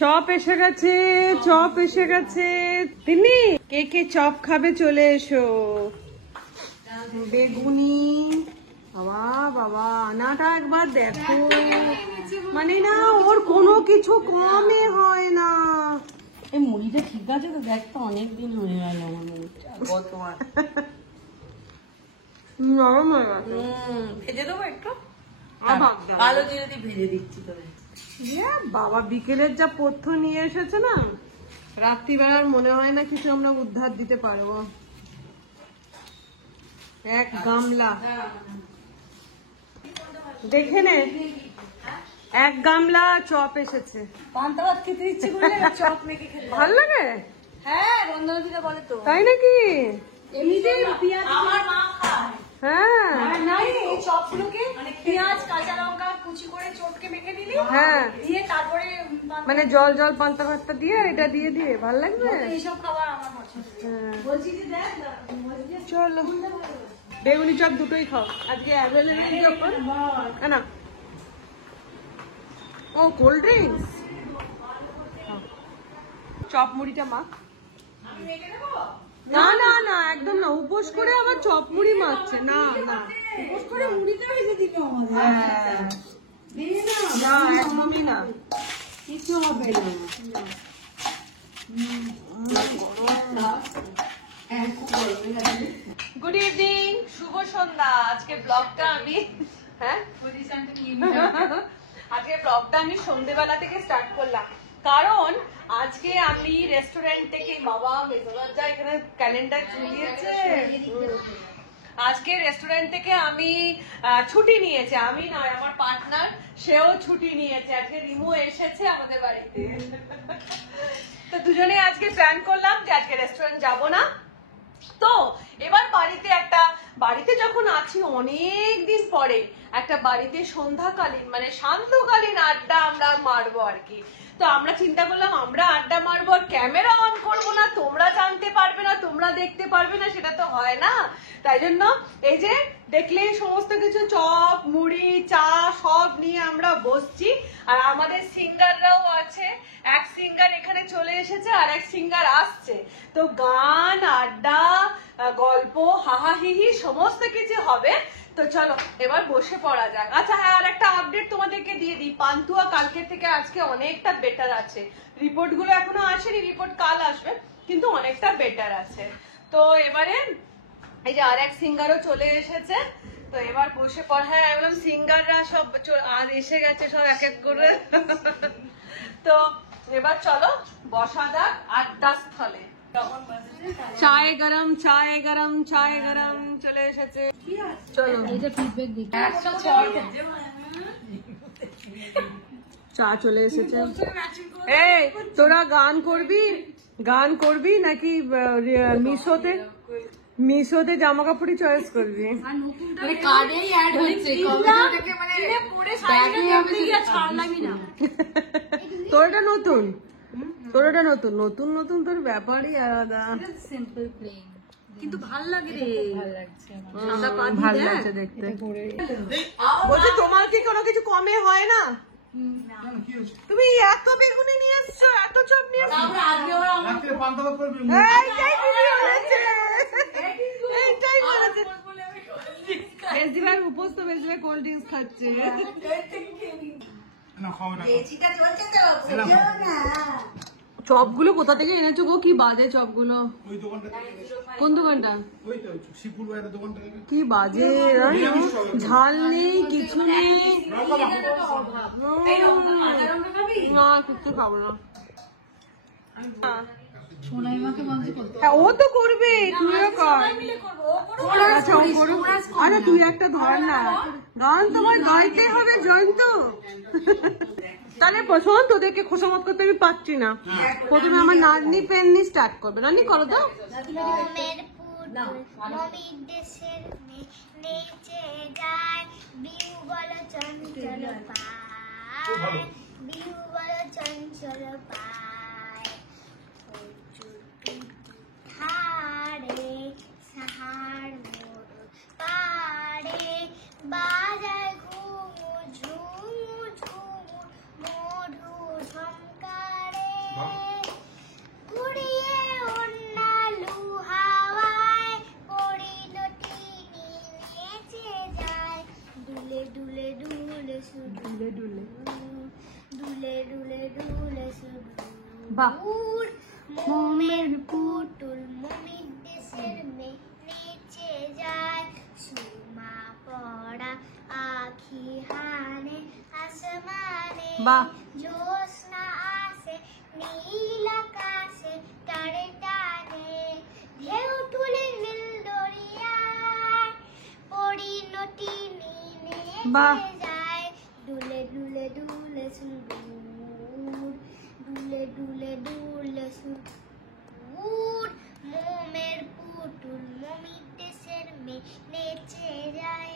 Chop এসে গেছে, chop এসে গেছে। তিনি কে কে চপ খাবে চলে এসো। বেগুনি, বাবা বাবা আনাটা একবার দেখো, মানে না ওর কোনো কিছু কমে হয় না। এই মুড়িটা ঠিক আছে তো, দেখ তো অনেকদিন হয়ে গেল আমার মুড়িটা গতবার। নরম হয়ে গেছে। ভেজে দেবো একটু, ভালো কালো জিরে দিয়ে ভেজে দিচ্ছি তোরে। বাবা বিকেলের যা পথ্য নিয়ে এসেছে না, রাত্রিবেলার মনে হয় না কিছু আমরা উদ্ধার দিতে পারবো। এক গামলা দেখে নে, এক গামলা চপ এসেছে। পান্তা ভাত খেতে ইচ্ছে করলে চপ মেখে খেতে ভাল লাগে? হ্যাঁ, রন্ধন দিদা বলে তো। তাই নাকি? এমনিতে পেঁয়াজ আমার মা খায়। হ্যাঁ নাই এই চপগুলোকে পেঁয়াজ কাঁচা লঙ্কা কুচি করে চটকে মেখে দিলি, হ্যাঁ দিয়ে তারপরে মানে জল জল পান্তা ভাতটা দিয়ে এটা দিয়ে দিয়ে ভাল লাগবে। এইসব খাবার আমার পছন্দ। বলছি যে দেখ চলো বেগুনি চপ দুটোই খাও আজকে অ্যাভেলেবল যখন। না ও কোল্ড ড্রিঙ্কস, চপ মুড়িটা মাখ। না না না একদম না, উপোস করে আবার চপ মুড়ি মাখছে। না না উপোস করে মুড়িটা ভেজে দিল আমাদের। হ্যাঁ না একদমই না, কিছু হবে না। গুড ইভিনিং, শুভ সন্ধ্যা। আজকে ব্লগটা আমি আজকে ব্লগটা আমি সন্ধ্যেবেলা থেকে স্টার্ট করলাম, কারণ আজকে আমি রেস্টুরেন্ট থেকে, বাবা মেজলজ্জা এখানে ক্যালেন্ডার ঝুলিয়েছে, আজকে রেস্টুরেন্ট থেকে আমি ছুটি নিয়েছি। আমি নয়, আমার পার্টনার সেও ছুটি নিয়েছে। আজকে রিমু এসেছে আমাদের বাড়িতে, তো দুজনে আজকে প্ল্যান করলাম যে আজকে রেস্টুরেন্ট যাব না। তো এবার বাড়িতে যখন আছি অনেক দিন পরে একটা বাড়িতে সন্ধ্যাকালীন মানে শান্তকালীন আড্ডা আমরা মারবো আর কি। তো আমরা চিন্তা করলাম আমরা আড্ডা মারবো, আর ক্যামেরা অন করবো না, তোমরা জানতে পারবে না, তোমরা দেখতে পারবে না, সেটা তো হয় না। তাই জন্য এই যে দেখলে সমস্ত কিছু চপ মুড়ি চা সব নিয়ে আমরা বসছি, আর আমাদের সিঙ্গাররাও আছে। এক সিঙ্গার এখানে চলে এসেছে আর এক সিঙ্গার আসছে, তো গান আড্ডা গল্প হাহাহিহি সমস্ত কিছু হবে। তো চলো এবার বসে পড়া যাক। আচ্ছা হ্যাঁ, আর একটা আপডেট তোমাদেরকে দিয়ে দিই, পান্তুয়া কালকে থেকে আজকে অনেকটা বেটার আছে। রিপোর্ট গুলো এখনো আসেনি, রিপোর্ট কাল আসবে, কিন্তু অনেকটা বেটার আছে। তো এবারে এই যে আর এক সিঙ্গারও চলে এসেছে, তো এবার বসে পড়। হ্যাঁ একদম সিঙ্গাররা সব আর এসে গেছে সব এক এক করে। তো এবার চলো বসা যাক আড্ডা স্থলে। চায় গরম চায় গরম চায় গরম চলে এসেছে। চলো চা চলে এসেছে। এই তোরা গান করবি নাকি মিশোতে জামা কাপড়ই চয়েস করবি? তোর এটা নতুন, নতুন নতুন তোর ব্যাপারই আলাদা। সিম্পল প্লেন কিন্তু ভাল লাগে রে, ভাল লাগছে দেখতে। বলছি তোমার কি কোনো কিছু কমে হয় না? তুমি এত বেগুনি নিয়ে এসছো, এত চপ নিয়ে এসছো, এইটাই বলেছে। বেশিরভাগ উপোস তো বেশিরভাগ কোল্ড ড্রিঙ্কস খাচ্ছে। চপগুলো কোথা থেকে এনেছো গো? কি বাজে চপগুলো। কোন দোকানটা? কি বাজে, ঝাল নেই কিছু নেই। না কিছু খাবো না। ও তো করবে, তুইও কর। আচ্ছা ও করুক। আরে তুই একটা ধর না, গান তোমার গাইতে হবে জয়ন্ত। তাহলে শোন, তোদেরকে খোসামত করতে আমি পাচ্ছি না। প্রথমে আমার নাতনি পেন্নি স্টার্ট করবে। নানি করো তো। বাজায় ঘুমু ঝুমু ঝুমু মধু ঝংকার বাহ। দূর মোমের পুতুল মমির দেশের মেয়ে নেচে যায় সুমা পড়া আখি হানে আসমানে বাহ। জ্যোৎস্না আসে নীল আকাশে টানে টানে ঢেউ তুলে নীল দরিয়ায় পরিণতি নিয়ে বাহ। যায় দুলে দুলে দুলে সুন্দর দুলে দুলে দুলে সুন্দর মোমের পুতুল মমির দেশের মেয়ে নেচে যায়।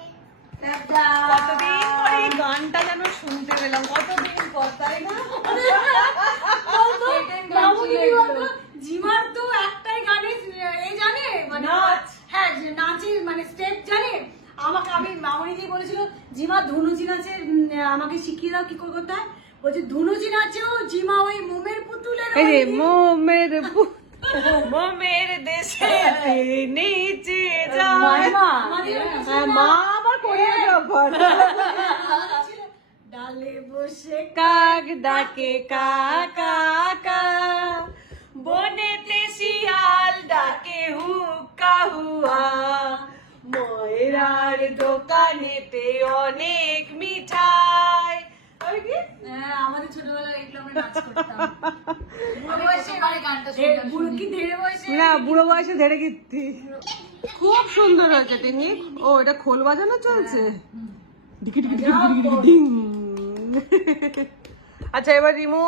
কতদিন পরে এই গানটা যেন শুনতে পেলাম, কতদিন পর, তাই না? জিমার তো একটাই গানে এই জানে মানে নাচ। হ্যাঁ যে নাচের মানে স্টেপ জানে। আমি মামনি বলেছিল জিমা ধনুচি নাচে আমাকে শিখিয়ে দাও কি করে করতে হয়। বলছে ধনুচি নাচেও জিমা ওই মোমের পুতুলের এই রে মোমের মোমের দেশে নিচে যায়। হ্যাঁ, মা আবার কোরিওগ্রাফার। ডালে বসে কাক ডাকে কা কা কা, বনেতে শিয়াল ডাকে হুক্কা হুয়া, ময়রার দোকানেতে অনেক মিঠাই। আর কি? হ্যাঁ, আমাদের ছোটবেলায় এগুলো আমরা নাচ করতাম। না, বুড়ো বয়সে ধরে কীর্তি। খুব সুন্দর হয়েছে টেকনিক। ও, এটা খোল বাজানো চলছে। ডিকি ডিকি ডিকি ডিকি ডিকি ডিং। আচ্ছা, এবার রিমু।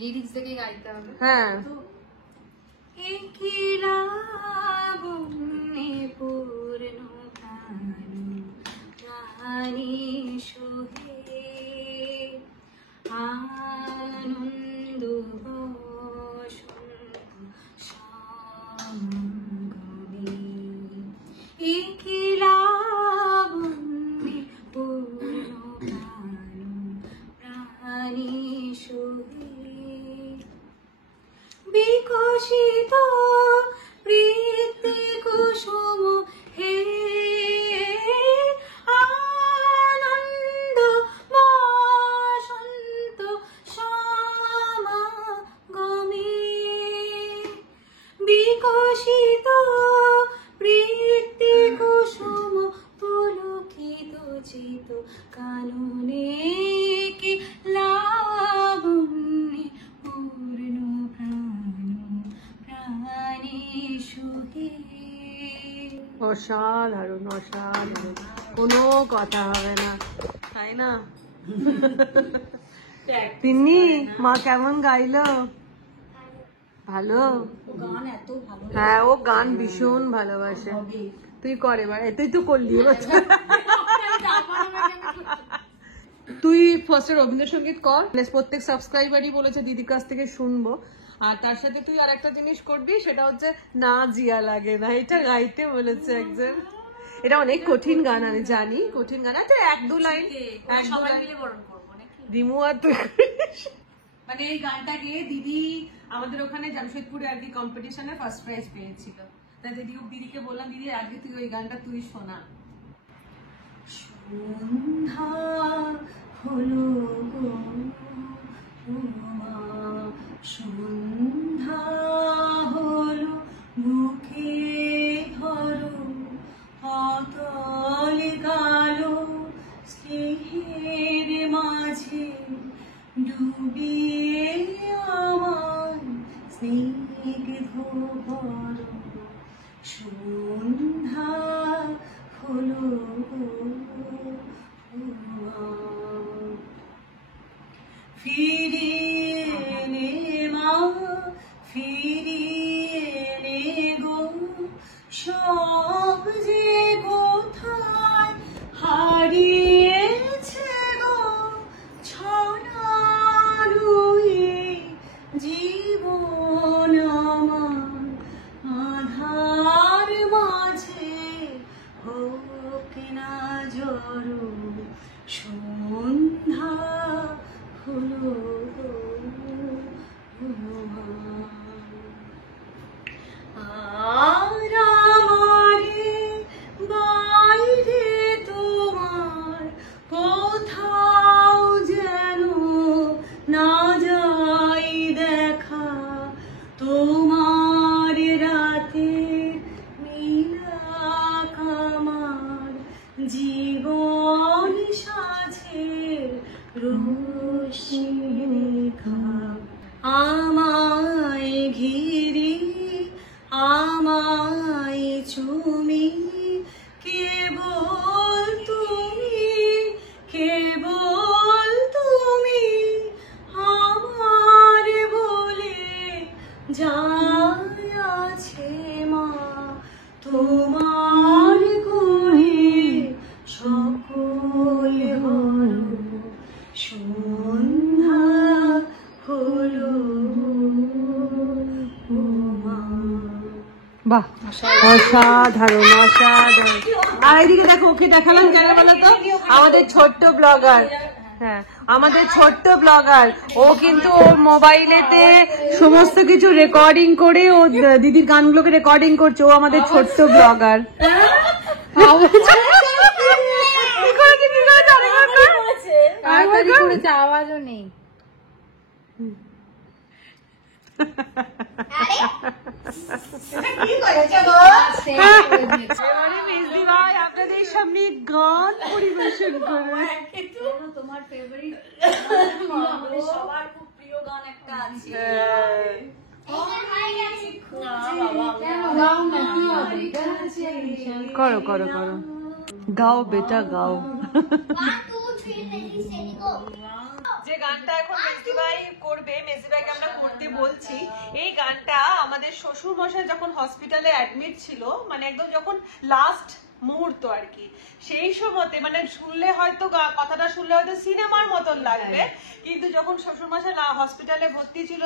লিরিক্স দেখে গাইতে হবে। হ্যাঁ, একিলাবন্যে পূর্ণ প্রাণী সোহে আনন্দ সমাগমে একিলাবন্যে পূর্ণ প্রাণী সোহে বিকশিত প্রীতি কুসুম হে আনন্দ বসন্ত সমাগমে বিকশিত প্রীতি কুসুম পুলকিত চিত কাননে কি লাবণ্যে পূর্ণ প্রাণী সুহে। অসাধারণ অসাধারণ, কোনো কথা হবে না, তাই না? তিন্নি, মা কেমন গাইলো? ভালো? গান এত ভালো হ্যাঁ, ও গান ভীষণ ভালোবাসে। তুই করে এবার, তুই তো করলি এবার। তুই ফার্স্টে রবীন্দ্রসঙ্গীত কর, প্রত্যেক সাবস্ক্রাইবারই বলেছে দিদির কাছ থেকে শুনবো। আর তার সাথে তুই আর একটা জিনিস করবি, সেটা হচ্ছে না জিয়া লাগে না, এটা গাইতে বলেছে একজন। এটা অনেক কঠিন গান, আমি জানি কঠিন গান। আচ্ছা, এক দু লাইন সবাই মিলে বরণ করবো নাকি? রিমু আর তুই। মানে এই গানটা গিয়ে দিদি আমাদের ওখানে জামশেদপুরে আর কি কম্পিটিশনে ফার্স্ট প্রাইজ পেয়েছিল। তাই দিদিকে বললাম দিদি আজকে তুই ওই গানটা তুই শোনা। সন্ধ্যা হলো গো উমা, সন্ধ্যা হলো মুখে ধরো অতল কালো স্নেহের মাঝে ডুবিয়ে আমার স্নিগ্ধ ভর সন্ধ্যা হলো ফিরিয়ে নে মা, ফিরিয়ে নে গো সব যে কোথায় হারিয়েছে গো ছড়ানুই জীবন আমার আধার মাঝে হোক না জড়ো সন্ধ্যা হলো আমায় ঘিরে আমায় চুমি কেবল তুমি আমার বলে যায় আছে মা তোমার গুণে সকল হলো সন্ধ্যা হলো বাহ, অসাধারণ অসাধারণ। আর এইদিকে দেখো, ওকে দেখালাম কেন বলো তো, আমাদের ছোট্ট ব্লগার। হ্যাঁ, আমাদের ছোট্ট ব্লগার, ও কিন্তু ওর মোবাইলেতে সমস্ত কিছু রেকর্ডিং করে ও দিদির গানগুলোকে রেকর্ডিং করছে। ও আমাদের ছোট্ট ব্লগার। আওয়াজও নেই। আপনাদের সামনে গান পরিবেশন করবে। তোমার ফেভারিট সবার খুব প্রিয় গান একটা আছে। করো করো করো, গাও বেটা গাও। যে গানটা এখন মেজদি ভাই করবে, মেজদি ভাইকে আমরা করতে বলছি। এই গানটা আমাদের শ্বশুর মশাই যখন হসপিটালে অ্যাডমিট ছিল, মানে একদম যখন লাস্ট মুহূর্ত আর কি, সেই সময়তে মানে শুনলে হয়তো কথাটা শুনলে হয়তো সিনেমার মতন লাগবে, কিন্তু যখন শ্বশুর মশাই হসপিটালে ভর্তি ছিল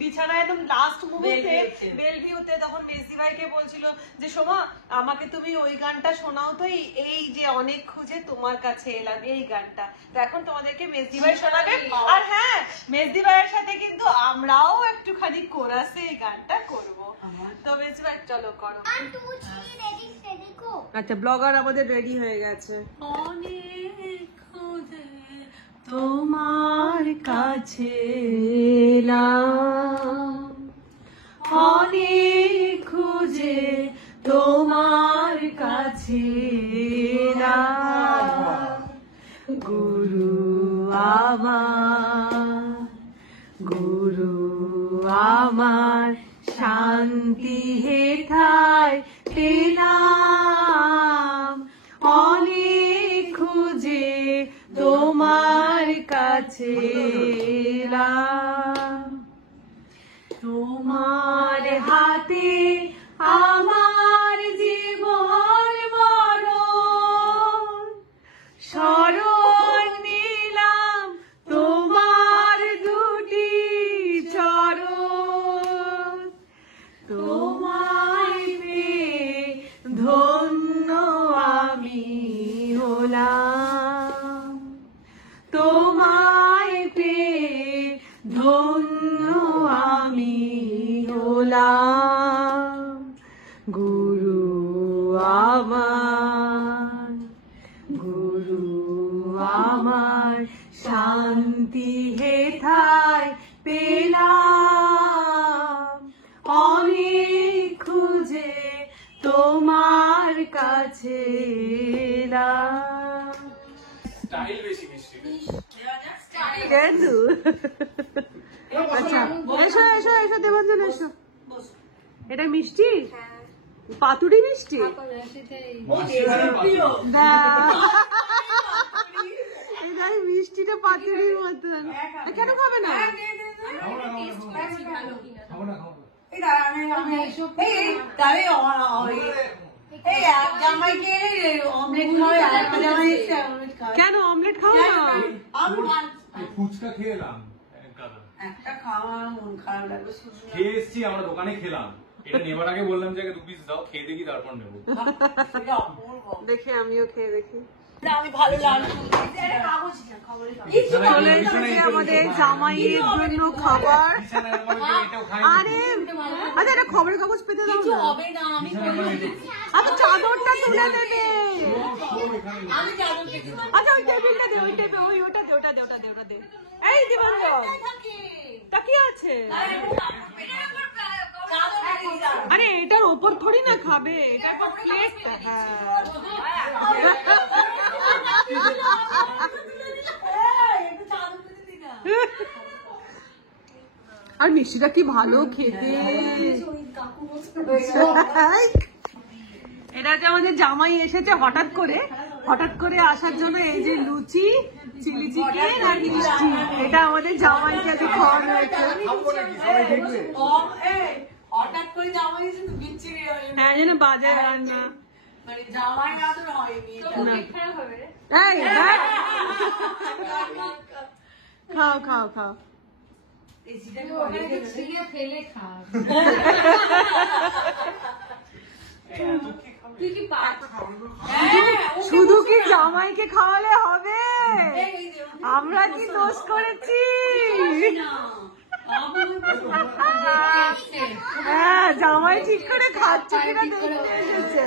বিছানায় একদম লাস্ট মুহূর্তে বেলভিউতে, তখন মেজদি ভাইকে বলছিল যে সোমা আমাকে তুমি ওই গানটা শোনাও তো, এই যে অনেক খুঁজে তোমার কাছে এলাম, এই গানটা। তো এখন তোমাদেরকে মেজদি ভাই শোনাবে। আর হ্যাঁ, মেজদি ভাইয়ের সাথে কিন্তু আমরাও একটুখানি কোরাসে এই গানটা করবো। তো মেজদি ভাই চলো করো। আচ্ছা, ব্লগার আমাদের রেডি হয়ে গেছে। অনেক খুঁজে তোমার কাছে এলাম, অনেক খুঁজে তোমার কাছে এলাম, গুরু আমার শান্তি হেথায় পেলাম, অনেক খুঁজে তোমার কাছে এলাম, তোমার হাতে আমার জীবন মরণ, শরণ নিলাম তোমার দুটি চরণ, তোমায় পেয়ে ধন্য আমি হলাম, তোমায় পেয়ে ধন্য আমি হলাম, গুরু আমার শান্তি হেথায় পেলাম, অনেক খুঁজে তোমার কাছে এলাম। স্টাইল বেশি মিষ্টি। আচ্ছা, এসো এসো এসো দেবাঞ্জন এসো। এটা মিষ্টি, পাতুরি মিষ্টি। এই মিষ্টিটা পাতুরির মতন, কেন খাবে না? কেন অমলেট খাও না? ফুচকা খেলাম, খেয়ে এসছি আমরা, দোকানে খেলাম। এটা নেবার আগে বললাম যে 2 পিস দাও, খেয়ে দেখি তারপর নেবো। দেখে আমিও খেয়ে দেখি। আমি ভালো লাগলো। চলে এসেছে আমাদের জামাইয়ের জন্য খাবার। আরে আচ্ছা, এটা খবরের কাগজ পেতে দাও না। হবে না, আমি আচ্ছা, চাদরটা তুলে দেবে। আমি চাদর পেতে দেব। আচ্ছা, ওই টেবিলটা দে, ওই টেবিল, ওটা দে, ওটা দে, ওটা দে, ওটা দে। এই দিবাঞ্জন তাকিয়ে আছে। আরে এটার ওপর থোড়ি না খাবে, এটার উপর প্লেট। হ্যাঁ, আর মিষ্টিটা কি ভালো খেতে। এটা যে আমাদের জামাই এসেছে হঠাৎ করে আসার জন্য, এই যে লুচি, চিলি চিকেন আর মিষ্টি, এটা আমাদের জামাইকে আজকে খাওয়ানো হয়েছে। হঠাৎ করে জামাই এসে তো বিচ্ছিরি হয়ে গেল। হ্যাঁ, যেন বাজে রান্না। মানে জামাই আদর হয়নি। এই দেখ, খাও খাও খাও। শুধু কি জামাইকে খাওয়ালে হবে? আমরা কি দোষ করেছি? হ্যাঁ, জামাই ঠিক করে খাচ্ছে কিনা দেখতে এসেছে।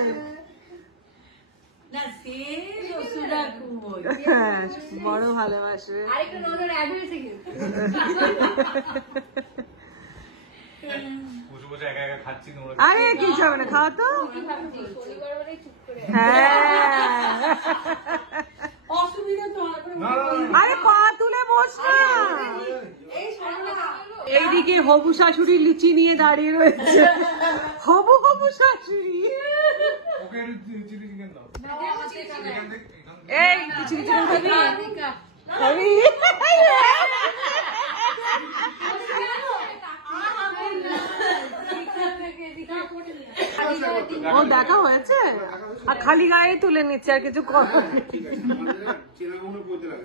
হ্যাঁ, বড় ভালোবাসে। আরে কিছু হবে না, খাওয়া তো। হ্যাঁ, আরে পা তুলে বস না। এইদিকে হবু শাশুড়ি লুচি নিয়ে দাঁড়িয়ে রয়েছে। হবু শাশুড়ি। এই চিলি চিকেন খাবি? ও দেখা হয়েছে, আর খালি গায়ে তুলে নিচ্ছে, আর কিছু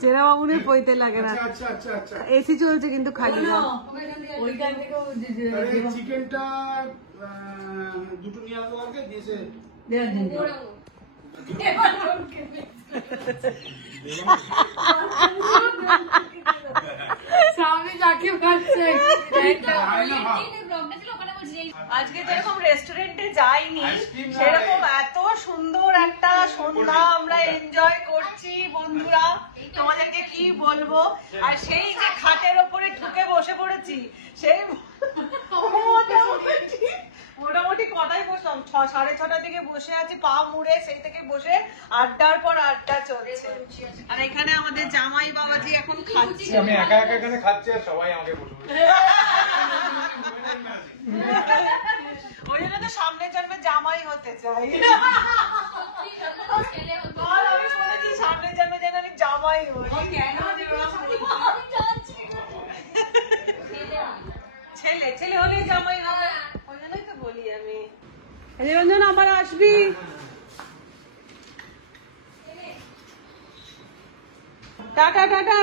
চেনা বাবুনের পইতে লাগে না। এসি চলছে কিন্তু খালি গা। চিকেনটা দুটো নিয়ে আসবো কালকে দিয়েছে। আজকে যেরকম রেস্টুরেন্টে যাইনি, সেরকম এত সুন্দর একটা সন্ধ্যা আমরা এনজয় করছি বন্ধুরা, তোমাদেরকে কি বলবো। আর সেই যে খাটের ওপরে ঢুকে বসে পড়েছি, সেই মোটামুটি কটায় বসলাম, 6:30 থেকে বসে আছি, পা মুড়ে সেই থেকে বসে আড্ডার পর আড্ডা চলছে। আর এখানে আমাদের জামাই বাবাজি এখন খাচ্ছে। আমি একা একা এখানে খাচ্ছি আর সবাই আমাকে বসে ওই জন্য তো সামনের জন্মে জামাই হতে চাই। আর আমি বলেছি সামনের জন্মে যেন আমি জামাই হই। ছেলে হলে জামাই হবে, ওই জন্যই তো বলি আমি। নিরঞ্জন আবার আসবি। Tata tata.